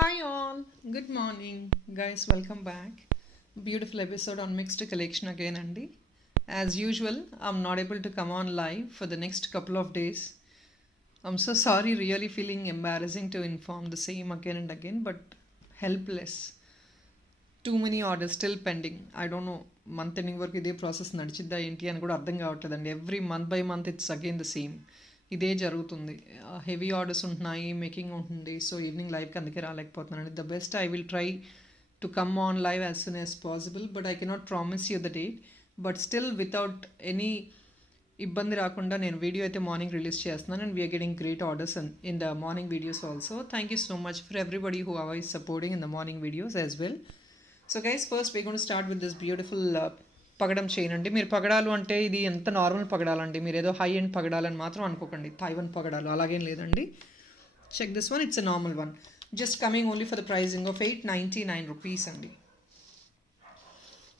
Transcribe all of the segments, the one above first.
Hi all, good morning, guys. Welcome back. Beautiful episode on mixed collection again, Andy. As usual, I'm not able to come on live for the next couple of days. I'm so sorry, really feeling embarrassing to inform the same again and again, but helpless. Too many orders still pending. I don't know. Month ending వరకు ఇదే process నడిచిద్దా ఏంటి అని కూడా అర్థం కావట్లేదండి. Every month by month it's again the same. ఇదే జరుగుతుంది. హెవీ ఆర్డర్స్ ఉంటున్నాయి, మేకింగ్ ఉంటుంది. సో ఈవినింగ్ లైవ్కి అందుకే రాలేకపోతున్నానండి. The best I will try to come on live as soon as possible, but I cannot promise you the date. But still without any ఇబ్బంది రాకుండా నేను వీడియో అయితే మార్నింగ్ రిలీజ్ చేస్తున్నాను. And we are getting great orders in the morning videos also. Thank you so much for everybody who are supporting in the morning videos as well. So guys, first we gonna start with this beautiful పగడం chain అండి. మీరు పగడాలు అంటే ఇది ఎంత normal పగడాలండి, మీరు ఏదో high end పగడాలని మాత్రం అనుకోకండి. థైవన్ పగడాలు అలాగేం లేదండి. Check this one, it's a normal one. Just coming only for the pricing of 899 rupees అండి.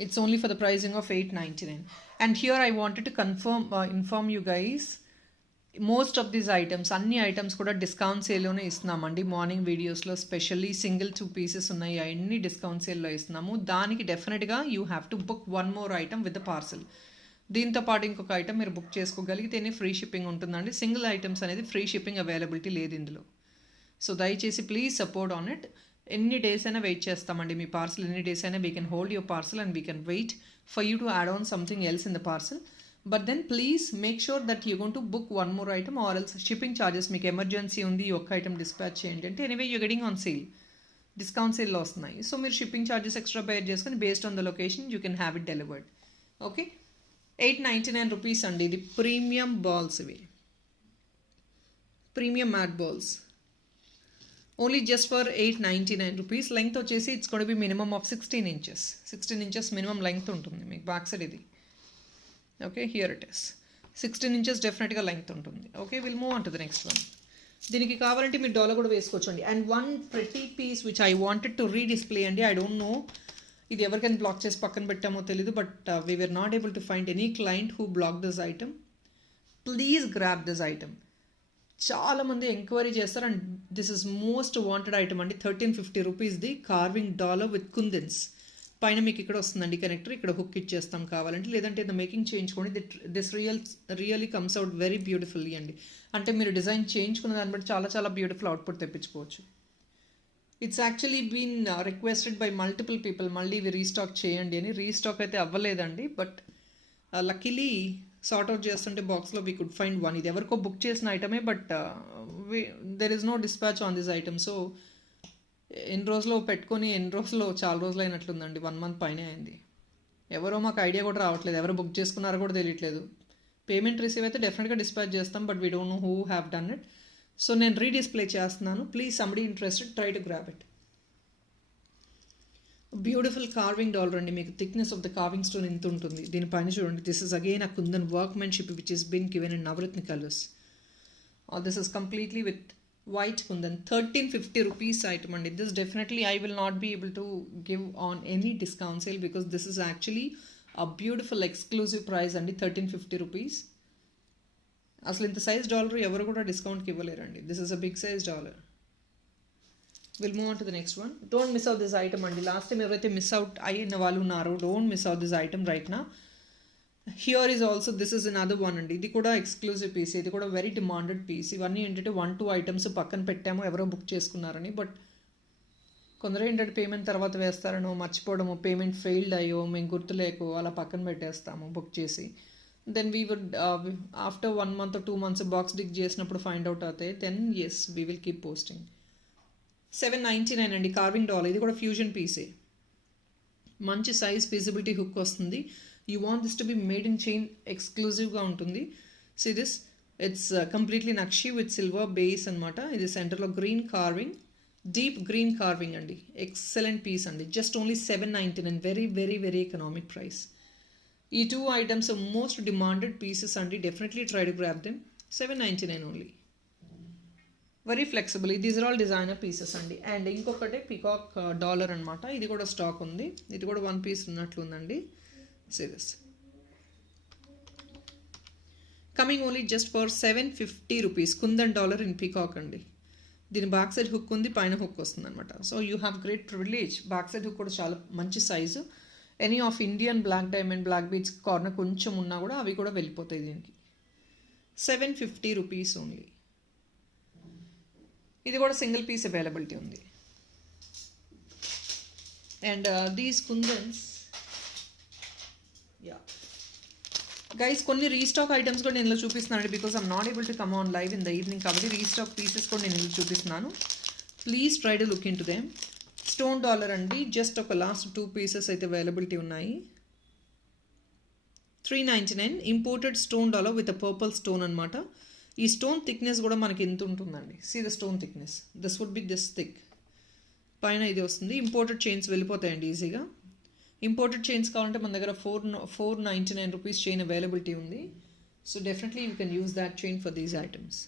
It's only for the pricing of 899. And here I wanted to inform you guys, most of these items, అన్ని items కూడా discount సేల్లోనే ఇస్తున్నామండి. Morning వీడియోస్లో specially single 2 pieces ఉన్నాయి, అన్ని discount సేల్లో ఇస్తున్నాము. దానికి డెఫినెట్గా you have to book one more item with the parcel. దీంతో పాటు ఇంకొక ఐటమ్ మీరు బుక్ చేసుకోగలిగితేనే ఫ్రీ షిప్పింగ్ ఉంటుందండి. సింగిల్ ఐటమ్స్ అనేది ఫ్రీ షిప్పింగ్ అవైలబిలిటీ లేదు ఇందులో. సో దయచేసి ప్లీజ్ సపోర్ట్ ఆన్ ఇట్. ఎన్ని డేస్ అయినా వెయిట్ చేస్తామండి. మీ పార్సల్ ఎన్ని డేస్ అయినా we can hold your parcel and we can wait for you to add on something else in the parcel. But then please make sure that you gonna to book one more item or else shipping charges. మీకు emergency ఉంది, ఈ ఒక్క item dispatch చేయండి అంటే anyway you getting on sale, discount సేల్లో వస్తున్నాయి. So మీరు shipping charges extra bear చేసుకొని based on the location you can have it delivered. Okay, 899 rupees అండి. ఇది ప్రీమియం బాల్స్, ఇవి premium matte balls. Only just for 899 rupees. Length వచ్చేసి it's got be minimum of 16 inches. 16 inches minimum length ఉంటుంది మీకు back side ఇది. Okay, here it is 16 inches డెఫినెట్గా length ఉంటుంది. Okay, will move on to the next one. దీనికి కావాలంటే మీరు dollar కూడా వేసుకోవచ్చండి. And one pretty piece which I wanted to redisplay అండి. ఐ డోంట్ నో ఇది ఎవరికైనా బ్లాక్ చేసి పక్కన పెట్టామో తెలీదు, but we were not able to find any client who block this item. Please grab this item. చాలామంది ఎంక్వైరీ చేస్తారు and this is most wanted item అండి. 1350 రూపీస్ది కార్వింగ్ డాలర్ విత్ కుందన్స్. పైన మీకు ఇక్కడ వస్తుందండి కనెక్టర్, ఇక్కడ హుక్ ఇచ్చేస్తాం కావాలంటే, లేదంటే ద మేకింగ్ చేయించుకోండి. This really comes out very beautifully అండి. అంటే మీరు డిజైన్ చేయించుకున్న దాన్ని బట్టి చాలా చాలా బ్యూటిఫుల్ అవుట్పుట్ తెప్పించుకోవచ్చు. It's actually been requested by multiple people, మళ్ళీ ఇవి రీస్టాక్ చేయండి అని. రీస్టాక్ అయితే అవ్వలేదండి, బట్ లక్కీలీ సార్ట్ అవుట్ చేస్తుంటే బాక్స్లో వీ కుడ్ ఫైండ్ వన్. ఇది ఎవరికో బుక్ చేసిన ఐటమే, but there is no dispatch on this item. So ఎన్ని రోజులు పెట్టుకొని చాలా రోజులు అయినట్లుందండి. 1 మంత్ పైనే అయింది. ఎవరో మాకు ఐడియా కూడా రావట్లేదు, ఎవరు బుక్ చేసుకున్నారో కూడా తెలియట్లేదు. పేమెంట్ రిసీవ్ అయితే డెఫినెట్గా డిస్పాచ్ చేస్తాం, but we don't know who have done it. So నేను రీడిస్ప్లే చేస్తున్నాను. Please somebody interested try to grab it. Beautiful carving dollar అండి. మీకు thickness of the carving stone ఎంత ఉంటుంది దీనిపైన చూడండి. This is again a kundan workmanship which is been given in Navaratna colours. This is completely with white kundan. 1350 rupees item and this definitely I will not be able to give on any discount sale because this is actually a beautiful exclusive price and 1350 rupees. అసలు ఇంత size dollar ఎవరు కూడా డిస్కౌంట్కి ఇవ్వలేరండి. This is a big size dollar. Will move on to the next one. Don't miss out this item అండి. Last time ఎవరైతే miss out అయిన వాళ్ళు ఉన్నారో don't miss out this item right నా. Here is also this is another one అండి. ఇది కూడా exclusive piece, ఇది కూడా వెరీ డిమాండెడ్ పీస్. ఇవన్నీ ఏంటంటే 1-2 ఐటమ్స్ పక్కన పెట్టాము ఎవరో బుక్ చేసుకున్నారని, బట్ కొందరు ఏంటంటే పేమెంట్ తర్వాత వేస్తారనో, మర్చిపోవడము, పేమెంట్ ఫెయిల్డ్ అయ్యో, మేము గుర్తులేకో అలా పక్కన పెట్టేస్తాము బుక్ చేసి. Then we would after 1 month or 2 months box dig చేసినప్పుడు ఫైండ్ అవుట్ అవుతాయి. Then yes we will keep posting. 799 అండి కార్వింగ్ డాలర్. ఇది కూడా ఫ్యూజన్ పీసే. మంచి సైజ్ ఫీజిబిలిటీ హుక్ వస్తుంది. You want this to be made in chain, ఎక్స్క్లూజివ్గా ఉంటుంది. See this, it's completely nakshi with silver base అనమాట. ఇది సెంటర్లో green carving, deep green carving అండి. ఎక్సలెంట్ పీస్ అండి. Just only 799. Very very very economic price. ఈ 2 items most demanded pieces అండి. Definitely try to grab them. 799 only. Very flexible. These are all designer pieces అండి. And ఇంకొకటి peacock dollar అనమాట. ఇది కూడా stock ఉంది. ఇది కూడా 1 పీస్ ఉన్నట్లుందండి. See this. Coming only just for 750 rupees. Kundan dollar in peacock andi. దీని బ్యాక్ సైడ్ హుక్ ఉంది, పైన హుక్ వస్తుంది అనమాట. So you have great privilege. Back side hook కూడా చాలా మంచి size. Any of Indian black diamond black beads corner కొంచెం ఉన్నా కూడా అవి కూడా వెళ్ళిపోతాయి దీనికి. 750 రూపీస్ ఓన్లీ. ఇది కూడా సింగిల్ పీస్ అవైలబిలిటీ ఉంది. And these kundans, yeah guys, కొన్ని రీస్టాక్ ఐటమ్స్ కూడా నేను ఇలా చూపిస్తున్నాను because I'm not able to come on live in the evening, కాబట్టి రీస్టాక్ పీసెస్ కూడా నేను ఇలా చూపిస్తున్నాను. Please try to look in to them. Stone dollar అండి, జస్ట్ ఒక లాస్ట్ 2 పీసెస్ అయితే అవైలబిలిటీ ఉన్నాయి. 399 imported stone dollar with a purple stone అనమాట. ఈ స్టోన్ థిక్నెస్ కూడా మనకి ఎంత ఉంటుందండి, see the stone thickness, this would be this thick. పైన ఇది వస్తుంది. ఇంపోర్టెడ్ చైన్స్ వెళ్ళిపోతాయండి ఈజీగా. ఇంపోర్టెడ్ చైన్స్ కావాలంటే మన దగ్గర 499 రూపీస్ చైన్ అవైలబిలిటీ ఉంది. So definitely you can use that chain for these items.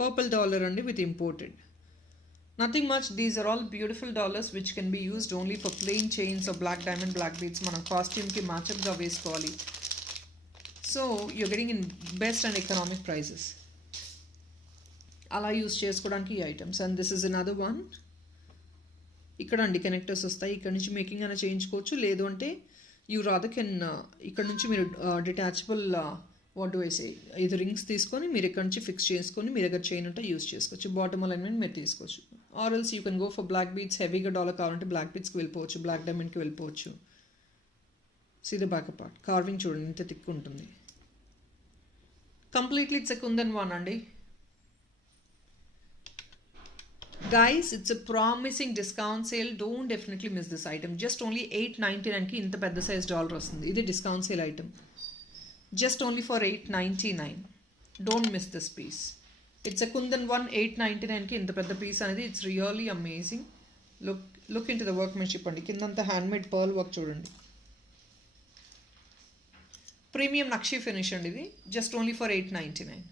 Purple dollar అండి with imported. Nothing much, these are all beautiful dollars which can be used only for plain chains of black diamond black beads. మనం కాస్ట్యూమ్కి మ్యాచప్గా వేసుకోవాలి. So you're getting in best and economic prices. అలా use చేసుకోవడానికి ఈ items. And this is another one. ఇక్కడ అండి connectors వస్తాయి. ఇక్కడ నుంచి మేకింగ్ అయినా చేయించుకోవచ్చు, లేదు అంటే యూ రాదర్ కెన్ ఇక్కడ నుంచి మీరు detachable what do I say, ఇది రింగ్స్ తీసుకొని మీరు ఇక్కడ నుంచి ఫిక్స్ చేసుకొని మీ దగ్గర చైన్ ఉంటే యూస్ చేసుకోవచ్చు. బాటమ్ అలైన్మెంట్ మీరు తీసుకోవచ్చు. Or else you can go for black beads. హెవీగా డాలర్ కావాలంటే బ్లాక్ బీడ్స్కి వెళ్ళిపోవచ్చు, బ్లాక్ డైమండ్కి వెళ్ళిపోవచ్చు. సీదా బ్యాక్ పార్ట్ కార్వింగ్ చూడండి ఇంత థిక్ ఉంటుంది. Completely it's a kundan one అండి. Guys, it's a promising discount sale. Don't definitely miss this item. Just only 899 ki inta pedda size dollar vastundi. Idi discount sale item. Just only for 899. Don't miss this piece. It's a kundan one, 899 ki inta pedda piece anedi. It's really amazing. Look into the workmanship andi. Kindanta handmade pearl work chudandi. Premium nakshi finish andi idi. Just only for 899.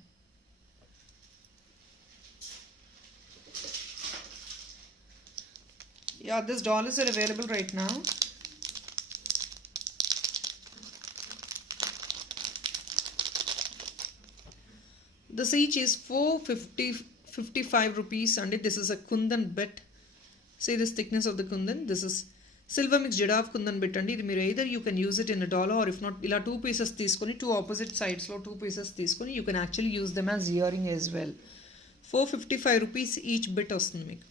Yeah, these dollars are available right now. This each is 455 rupees and this is a kundan bit. See this thickness of the kundan. This is silver mix jada of kundan bit and either you can use it in a dollar or if not ila 2 pieces తీసుకొని 2 opposite sides లో 2 pieces తీసుకొని you can actually use them as earring as well. 455 rupees each bit వస్తుంది మీకు.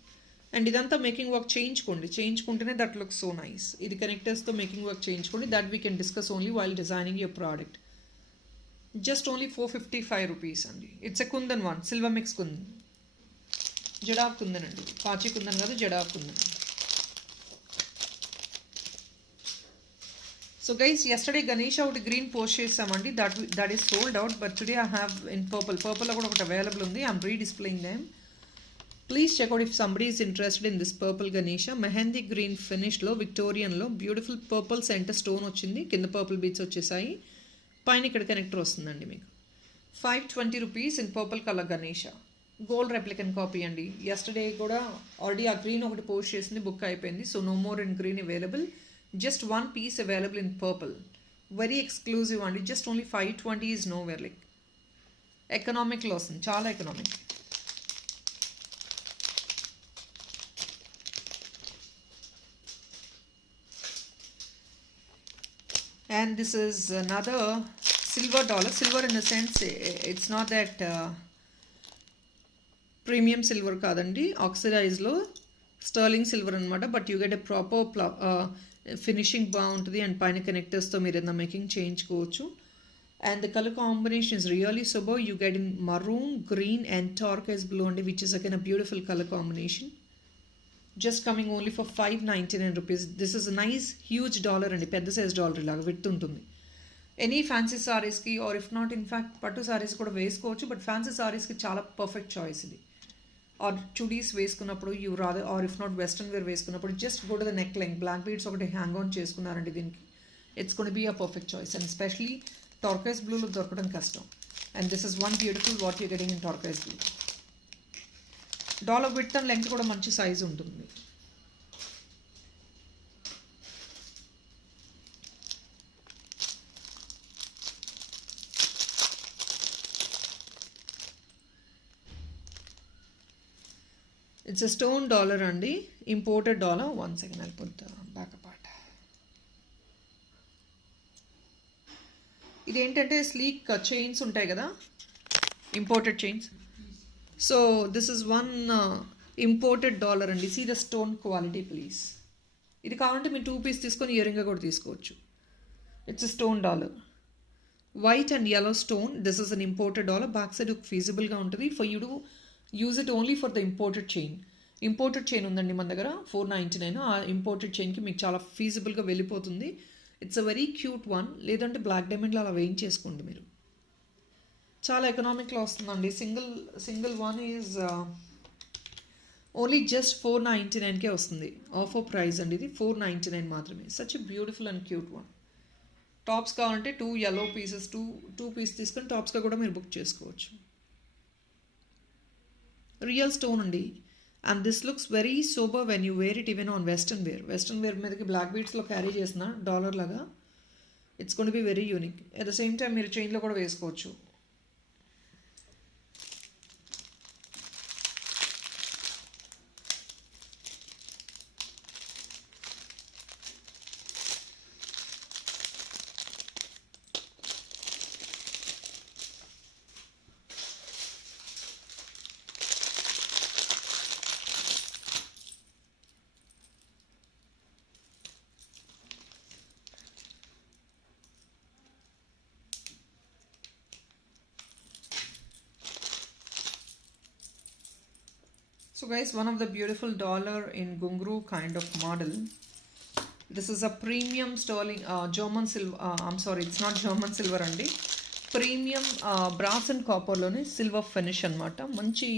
And ఇదంతా making work చేయించుకుంటేనే that look so nice. ఇది కనెక్టర్స్తో making work చేయించుకోండి. That we can discuss only while designing your product. Just only 455 rupees అండి. It's a kundan one, silver mix kundan, jadau kundan అండి. పాచి కుందన్ కాదు, jadau kundan. So guys, yesterday Ganesh ఒకటి గ్రీన్ పోస్ట్ చేసామండి. That is sold out. But today I have in purple. పర్పుల్లో కూడా ఒకటి available ఉంది. I'm రీడిస్ప్లేయింగ్ them. Please check out if somebody is interested in this purple Ganesha. Mehendi green finish లో Victorian లో beautiful purple centre stone వచ్చింది. కింద purple beats వచ్చేసాయి. పైన ఇక్కడ కనెక్టర్ వస్తుందండి మీకు. 520 rupees in purple colour Ganesha. Gold replica copy అండి. yesterday కూడా ఆల్రెడీ ఆ గ్రీన్ ఒకటి పోస్ట్ చేసింది, బుక్ అయిపోయింది. So no more in green available. Just 1 piece available in purple. Very exclusive అండి. Just only 520 is no where. Like ఎకనామిక్లో వస్తుంది, చాలా economic. And this is another silver dollar. Silver in the sense it's not that premium silver kadandi, oxidized lo sterling silver anamata, but you get a proper finishing bauntadi and paina connectors tho meer edna making change kochu. And the color combination is really super. You get in maroon, green and turquoise blue and which is again a beautiful color combination. Just coming only for 599 rupees. This is a nice huge dollar and పెద్ద size dollar ఇలాగా with ఉంటుంది. Any fancy సారీస్కి or if not in fact పట్టు సారీస్ కూడా వేసుకోవచ్చు. But fancy సారీస్కి చాలా perfect choice ఇది. ఆర్ చుడీస్ వేసుకున్నప్పుడు you rather or if not western wear వేసుకున్నప్పుడు just go to the neckline, black beads ఒకటి హ్యాంగ్ ఆన్ చేసుకున్నారండి దీనికి. It's gonna be a perfect choice. And especially turquoise బ్లూలో దొరకడం కష్టం. And this is one beautiful what you getting in turquoise blue. Dollar width and length కూడా మంచి size ఉంటుంది. It's a stone dollar అండి, imported dollar. 1 second, I'll put the back apart. ఇదేంటంటే sleek chains ఉంటాయి కదా, imported chains. So this is one imported dollar అండి. See the stone quality please. ఇది కావాలంటే మీరు 2 పీస్ తీసుకొని ఇయర్ రింగ్ కూడా తీసుకోవచ్చు. It's stone dollar, white and yellow stone. This is an imported dollar. Back side ఫీజిబుల్గా ఉంటుంది for you to use it only for the imported chain. Imported chain ఉందండి మన దగ్గర 499. ఆ ఇంపోర్టెడ్ చైన్కి మీకు చాలా ఫీజిబుల్గా వెళ్ళిపోతుంది. It's a very cute one. లేదంటే బ్లాక్ డైమండ్లో అలా వేయించేసుకోండి మీరు. చాలా ఎకనామిక్లో వస్తుందండి. Single one is only just 499కే వస్తుంది. ఆఫర్ ప్రైస్ అండి ఇది, 499 మాత్రమే. Such a beautiful and cute one. Tops కావాలంటే 2 yellow పీసెస్, టూ పీస్ తీసుకొని టాప్స్గా కూడా మీరు బుక్ చేసుకోవచ్చు. రియల్ స్టోన్ అండి. And this looks very sober when you wear it even on western wear. Western wear మీదకి బ్లాక్ బీడ్స్లో క్యారీ చేసిన dollar లాగా it's gonna be very unique. At the same time మీరు చైన్లో కూడా వేసుకోవచ్చు. So guys, one of the beautiful dollar in Gungru kind of model. This is a premium sterling German silver. I'm sorry, it's not German silver andi. Premium brass and copper lone silver finish anamata. Manchi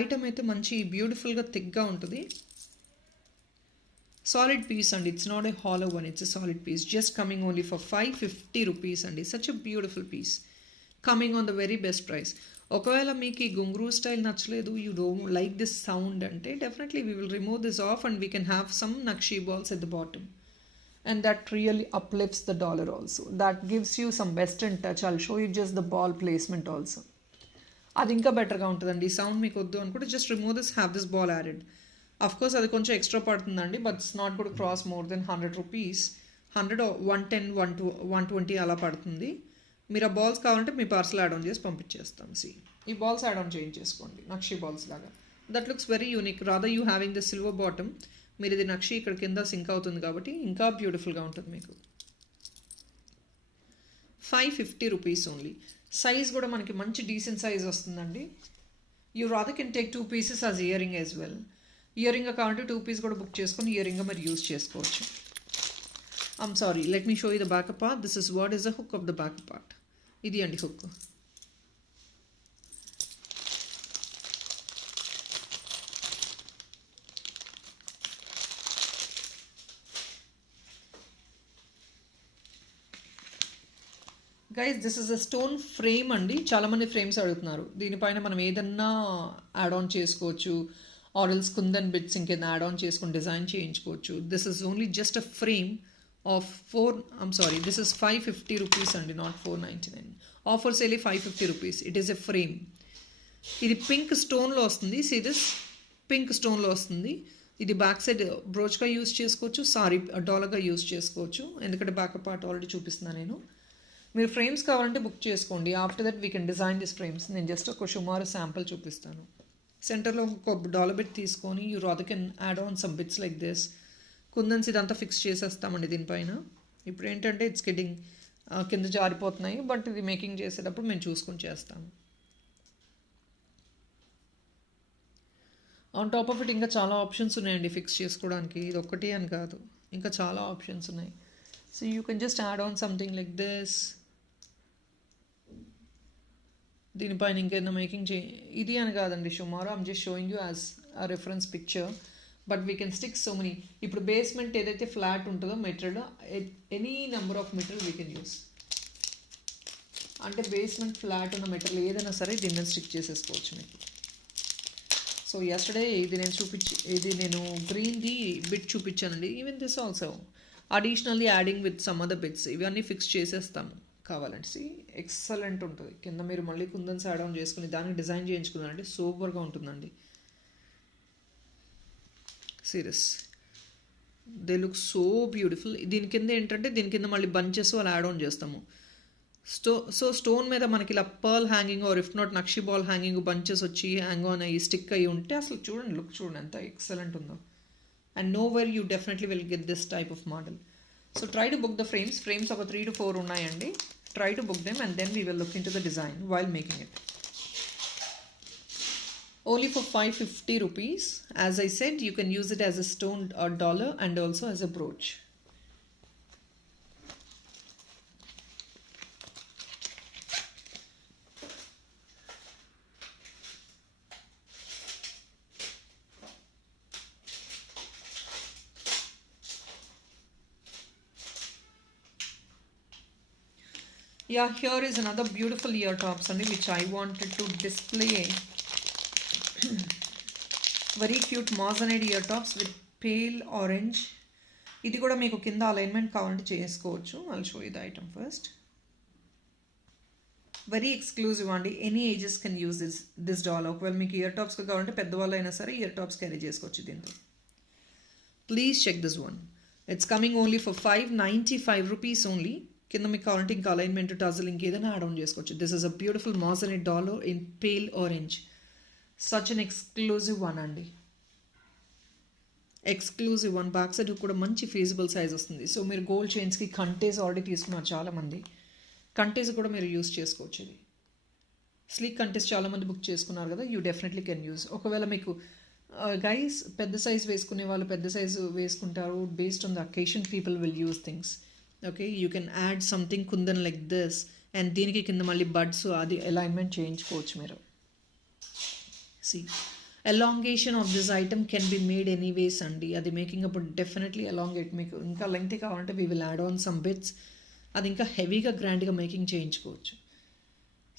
item aithe manchi beautiful ga thick ga untadi. Solid piece and it's not a hollow one, it's a solid piece. Just coming only for 550 rupees andi. Such a beautiful piece. Coming on the very best price. ఒకవేళ మీకు ఈ ghungroo style నచ్చలేదు, you don't like this sound అంటే definitely we will remove this off and we can have some nakshi balls at the bottom and that really uplifts the dollar also. That gives you some western touch. I'll show you just the ball placement also. అది ఇంకా బెటర్గా ఉంటుందండి. ఈ sound మీకు వద్దు అనుకుంటే just remove this, have this ball added. Of course అది కొంచెం ఎక్స్ట్రా పడుతుందండి, but it's not good cross more than 100 rupees. 100, 110, 120 అలా పడుతుంది. మీరు ఆ బాల్స్ కావాలంటే మీ పార్సల్ యాడ్ ఆన్ చేసి పంపించేస్తాం. సి ఈ బాల్స్ యాడ్ ఆన్ చేయించేసుకోండి నక్షీ బాల్స్ లాగా. That looks very unique. Rather you having the silver bottom, మీరు ఇది నక్షీ ఇక్కడ కింద సింక్ అవుతుంది కాబట్టి ఇంకా బ్యూటిఫుల్గా ఉంటుంది మీకు. 550 రూపీస్ ఓన్లీ. సైజ్ కూడా మనకి మంచి డీసెంట్ సైజ్ వస్తుందండి. You rather can take 2 pieces as ear ring as well. Ear ring కావాలంటే 2 pieces కూడా బుక్ చేసుకొని ఇయర్ రింగ్ మీరు యూజ్ చేసుకోవచ్చు. I'm sorry, let me show you the back part. This is what is the hook of the back part. ఇది అండి hook. Guys this is a stone frame అండి. చాలామంది frames అడుగుతున్నారు. దీనిపైన మనం ఏదన్నా యాడ్ ఆన్ చేసుకోవచ్చు, ఆరల్స్ కుందన్ బిట్స్ ఇంకేదైనా యాడ్ ఆన్ చేసుకొని డిజైన్ చేయించుకోవచ్చు. This is only just a frame of this is 550 rupees అండి, not 499. Offer sale 550 rupees. It is a frame. ఇది పింక్ స్టోన్లో వస్తుంది. సీ దిస్ పింక్ స్టోన్లో వస్తుంది. ఇది బ్యాక్ సైడ్ బ్రోచ్గా యూజ్ చేసుకోవచ్చు, సారీ డాలర్గా యూజ్ చేసుకోవచ్చు. ఎందుకంటే బ్యాక్ పార్ట్ ఆల్రెడీ చూపిస్తున్నాను నేను. మీరు ఫ్రేమ్స్ కావాలంటే బుక్ చేసుకోండి. After that we can design this frames. నేను జస్ట్ ఒక సుమారు శాంపుల్ చూపిస్తాను. సెంటర్లో ఒక డాలర్ బిట్ తీసుకొని you rather can add on some bits like this. Kundans ఇదంతా ఫిక్స్ చేసేస్తామండి దీనిపైన. ఇప్పుడు ఏంటంటే ఇట్స్ గెటింగ్ కింద జారిపోతున్నాయి, బట్ ఇది మేకింగ్ చేసేటప్పుడు మేము చూసుకొని చేస్తాము. ఆన్ టాప్ ఆఫ్ ఇట్ ఇంకా చాలా ఆప్షన్స్ ఉన్నాయండి ఫిక్స్ చేసుకోవడానికి. ఇది ఒక్కటి అని కాదు, ఇంకా చాలా ఆప్షన్స్ ఉన్నాయి. So you can just add on something like this. దీనిపైన ఇంకేదైనా మేకింగ్ ఇది అని కాదండి సుమారు. I'm just showing you as a reference picture. But we can stick so many. ఇప్పుడు బేస్మెంట్ ఏదైతే ఫ్లాట్ ఉంటుందో material, any number of material we can use. అంటే బేస్మెంట్ ఫ్లాట్ ఉన్న మెటీరియల్ ఏదైనా సరే దీన్ని స్టిక్ చేసేసుకోవచ్చు మీకు. సో యస్టర్డే ఇది నేను గ్రీన్ది బిట్ చూపించానండి. Even this also additionally adding with some other bits. ఇవన్నీ ఫిక్స్ చేసేస్తాము కావాలంటే. ఎక్సలెంట్ ఉంటుంది. కింద మీరు మళ్ళీ కుందన్స్ యాడ్ ఆన్ చేసుకుని దానికి డిజైన్ చేయించుకున్నారంటే సూపర్గా ఉంటుందండి. Serious. They look so beautiful. దీని కింద ఏంటంటే దీని కింద మళ్ళీ బంచెస్ అలా యాడ్ ఆన్ చేస్తాము. స్టోన్ మీద మనకి ఇలా pearl hanging or if not nakshi ball hanging bunches వచ్చి హ్యాంగ్ ఆన్ అయ్యి స్టిక్ అయ్యి ఉంటే అసలు చూడండి, లుక్ చూడండి ఎంత ఎక్సలెంట్ ఉందో. And nowhere you definitely will get this type of model. So try to book the frames ఒక 3 to 4 ఉన్నాయండి. Try to book them and then we will look into the design while making it. Only for 550 rupees. As I said, you can use it as a stone or dollar and also as a brooch. Yeah, here is another beautiful ear tops only which I wanted to display. Very cute మాజనైడ్ ear tops with pale orange. ఇది కూడా మీకు కింద alignment కావాలంటే చేసుకోవచ్చు. I'll show you the item first. Very exclusive అండి. Any ages can use this doll. ఒకవేళ మీకు ఇయర్ టాప్స్ కావాలంటే పెద్దవాళ్ళు అయినా సరే ఇయర్ టాప్స్ క్యారీ చేసుకోవచ్చు దీంతో. Please check this one. It's coming only for 595 rupees only. కింద మీకు కావాలంటే ఇంకా అలైన్మెంట్ టజల్ ఇంకేదైనా యాడ్ ఆన్ చేసుకోవచ్చు. దిస్ ఇస్ అ బ్యూటిఫుల్ మాజనైడ్ dollar in pale orange. Such an exclusive one అండి. Exclusive one. బ్యాక్ సైడ్ కూడా మంచి ఫీజిబుల్ సైజ్ వస్తుంది. సో మీరు గోల్డ్ చైన్స్కి కంటేస్ ఆల్రెడీ తీసుకున్నారు చాలామంది. కంటేస్ కూడా మీరు యూస్ చేసుకోవచ్చు. ఇది స్లీక్ కంటేస్ చాలామంది బుక్ చేసుకున్నారు కదా, యూ డెఫినెట్లీ కెన్ యూస్. ఒకవేళ మీకు గైస్ పెద్ద సైజ్ వేసుకునే వాళ్ళు పెద్ద సైజు వేసుకుంటారు. Based on the occasion people will use things. Okay, you can add something kundan like this and దీనికి కింద మళ్ళీ బడ్స్ అది అలైన్మెంట్ చేయించుకోవచ్చు మీరు. See, elongation of this item can be made anyways అండి. అది మేకింగ్ అప్పుడు డెఫినెట్లీ ఎలాంగేట్. మీకు ఇంకా లెంగ్తీ కావాలంటే we will add on some bits. అది ఇంకా హెవీగా గ్రాండ్గా మేకింగ్ చేయించుకోవచ్చు.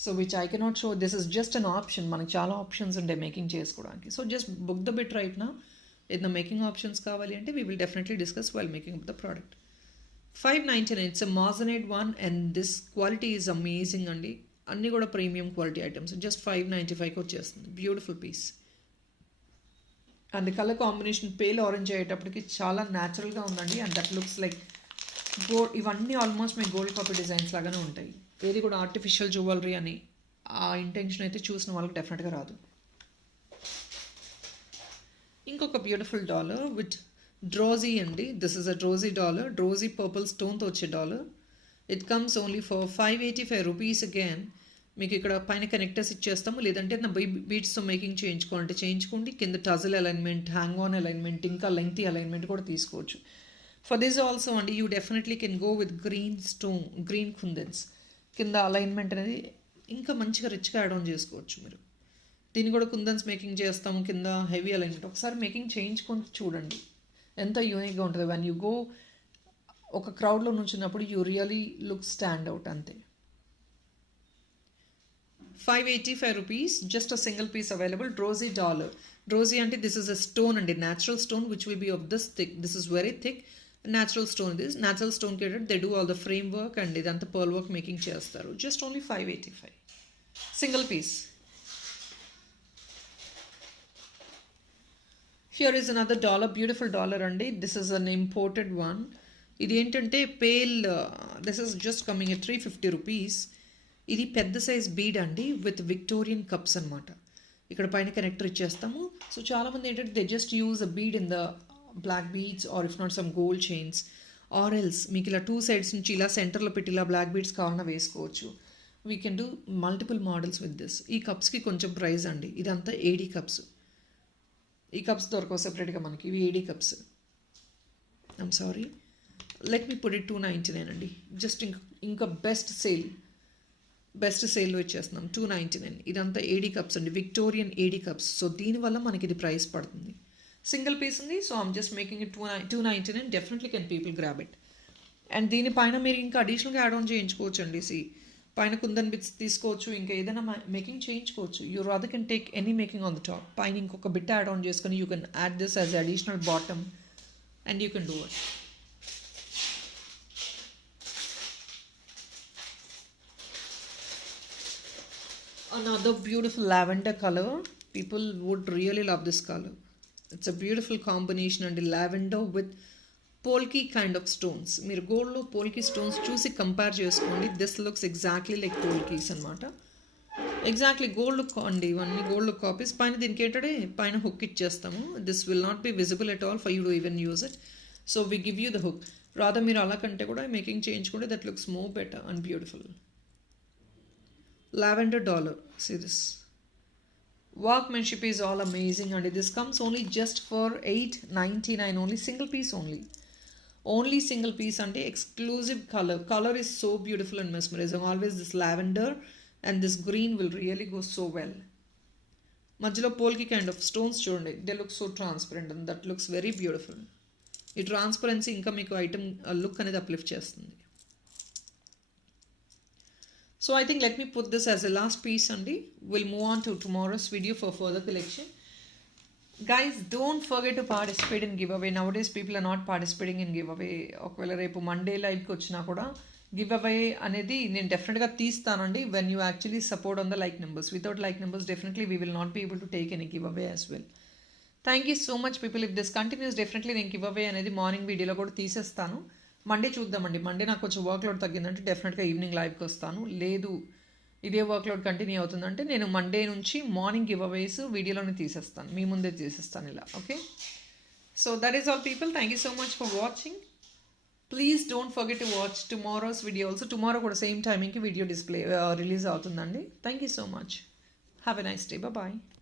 So which I cannot show. This is just an option. మనకి చాలా ఆప్షన్స్ ఉంటాయి మేకింగ్ చేసుకోవడానికి. So just book the bit right నా. ఏదైనా మేకింగ్ ఆప్షన్స్ కావాలి అంటే we will definitely discuss while making up the product. 599. It's a మాజనైడ్ one and this quality is amazing అండి. అన్నీ కూడా ప్రీమియం క్వాలిటీ ఐటమ్స్. జస్ట్ 595కి వచ్చేస్తుంది. Beautiful piece. And colour combination pale orange అయ్యేటప్పటికి చాలా న్యాచురల్గా ఉందండి. And that looks like gold. ఇవన్నీ ఆల్మోస్ట్ మీ గోల్డ్ కాపీ డిజైన్స్ లాగానే ఉంటాయి. ఏది కూడా ఆర్టిఫిషియల్ జ్యువెలరీ అని ఆ ఇంటెన్షన్ అయితే చూసిన వాళ్ళకి డెఫినెట్గా రాదు. ఇంకొక బ్యూటిఫుల్ డాలర్ విత్ డ్రోజీ అండి. This is a druzy dollar. Druzy purple స్టోన్తో వచ్చే dollar. It comes only for 585 rupees again. మీకు ఇక్కడ పైన కనెక్టర్స్ ఇచ్చేస్తాము. లేదంటే నా బీట్స్తో మేకింగ్ చేయించుకోవాలంటే చేయించుకోండి. కింద tassel alignment, hang on alignment, ఇంకా లెంగ్తీ అలైన్మెంట్ కూడా తీసుకోవచ్చు. ఫర్ దిస్ ఆల్సో అండి you definitely can go with green kundans. కింద అలైన్మెంట్ అనేది ఇంకా మంచిగా రిచ్గా యాడ్ ఆన్ చేసుకోవచ్చు మీరు. దీన్ని కూడా కుందన్స్ మేకింగ్ చేస్తాము. కింద హెవీ అలైన్మెంట్. ఒకసారి మేకింగ్ చేయించుకొని చూడండి ఎంత యూనిక్గా ఉంటుంది. వెన్ యూ గో ఒక క్రౌడ్లో నుంచినప్పుడు you really look stand out అంతే. 585 rupees. Just a single piece available. Druzy dollar. Druzy అంటే దిస్ ఇస్ అ స్టోన్ అండి. Natural stone which will be of this thick. This is very thick natural stone. This natural stone coated they do all the frame work and ఇదంతా pearl work making చేస్తారు. Just only 585 single piece. Here is another dollar. Beautiful dollar అండి. This is an imported one. ఇది ఏంటంటే pale. This is just coming at 350 rupees. ఇది పెద్ద size bead అండి with Victorian cups అనమాట. ఇక్కడ పైన కనెక్టర్ ఇచ్చేస్తాము. సో చాలామంది ఏంటంటే they just use a bead in the black beads or if not some gold chains or else మీకు ఇలా 2 sides నుంచి ఇలా సెంటర్లో పెట్టి ఇలా బ్లాక్ బీడ్స్ కావాలన్నా వేసుకోవచ్చు. We can do multiple models with this. ఈ కప్స్కి కొంచెం ప్రైస్ అండి. ఇదంతా ఏడీ కప్స్. ఈ కప్స్ దొరకవు సెపరేట్గా మనకి. ఇవి AD cups. I'm sorry, let me put it 299 అండి. జస్ట్ ఇంకా బెస్ట్ సేల్లో ఇచ్చేస్తున్నాం 299. ఇదంతా ఏడీ కప్స్ అండి. Victorian AD cups. సో దీనివల్ల మనకి ఇది ప్రైస్ పడుతుంది. సింగిల్ పీస్ ఉంది. So I'm just making it 299. Definitely can people grab it. And దీనిపైన మీరు ఇంకా అడిషనల్గా యాడ్ ఆన్ చేయించుకోవచ్చు అండి. పైన కుందన్ బిట్స్ తీసుకోవచ్చు. ఇంకా ఏదైనా మేకింగ్ చేయించుకోవచ్చు. You rather can take any making on the top. పైన ఇంకొక బిట్ యాడ్ ఆన్ చేసుకొని you can add this as additional bottom and you can do it. Another beautiful lavender color. People would really love this color. It's a beautiful combination అండి, lavender with polki kind of stones. మీరు గోల్డ్లో polki stones చూసి compare చేసుకోండి. This looks exactly like polkis అనమాట. Exactly gold అండి, ఇవన్నీ gold copies. పైన దీనికి ఏంటంటే పైన హుక్ ఇచ్చేస్తాము. This will not be visible at all for you to even use it. So we give you the hook. రాదా మీరు అలా కంటే కూడా మేకింగ్ చేయించుకుంటే that looks more better and beautiful. Lavender dollar, see this workmanship is all amazing, and this comes only just for $8.99 only, single piece only single piece ante exclusive color is so beautiful and mesmerizing. Always this lavender and this green will really go so well. మధ్యలో పోల్కి kind of stones చూడండి, they look so transparent and that looks very beautiful. ఈ transparency ఇంకా మీకు item look అనేది uplift చేస్తుంది. So I think let me put this as a last piece and we'll move on to tomorrow's video for further collection. Guys, don't forget to participate in giveaway. Nowadays people are not participating in giveaway. ఒకవేళ రేపు Monday లైవ్కి వచ్చినా కూడా give away అనేది నేను డెఫినెట్గా తీస్తానండి when you actually support on the like numbers. Without like numbers definitely we will not be able to take any giveaway as well. Thank you so much people. If this continues definitely నేను giveaway అనేది morning వీడియోలో కూడా తీసేస్తాను. Monday చూద్దామండి. Monday నాకు కొంచెం వర్క్లోడ్ తగ్గిందంటే డెఫినెట్గా evening లైవ్కి వస్తాను. లేదు ఇదే వర్క్లోడ్ కంటిన్యూ అవుతుందంటే నేను మండే నుంచి మార్నింగ్ గివ్ అవేస్ వీడియోలోనే తీసేస్తాను, మీ ముందే తీసేస్తాను ఇలా. Okay, so that is all people. Thank you so much for watching. Please don't forget to watch tomorrow's video also. Tomorrow కూడా సేమ్ టైమింగ్కి వీడియో డిస్ప్లే రిలీజ్ అవుతుందండి. Thank you so much. Have a nice day. Bye.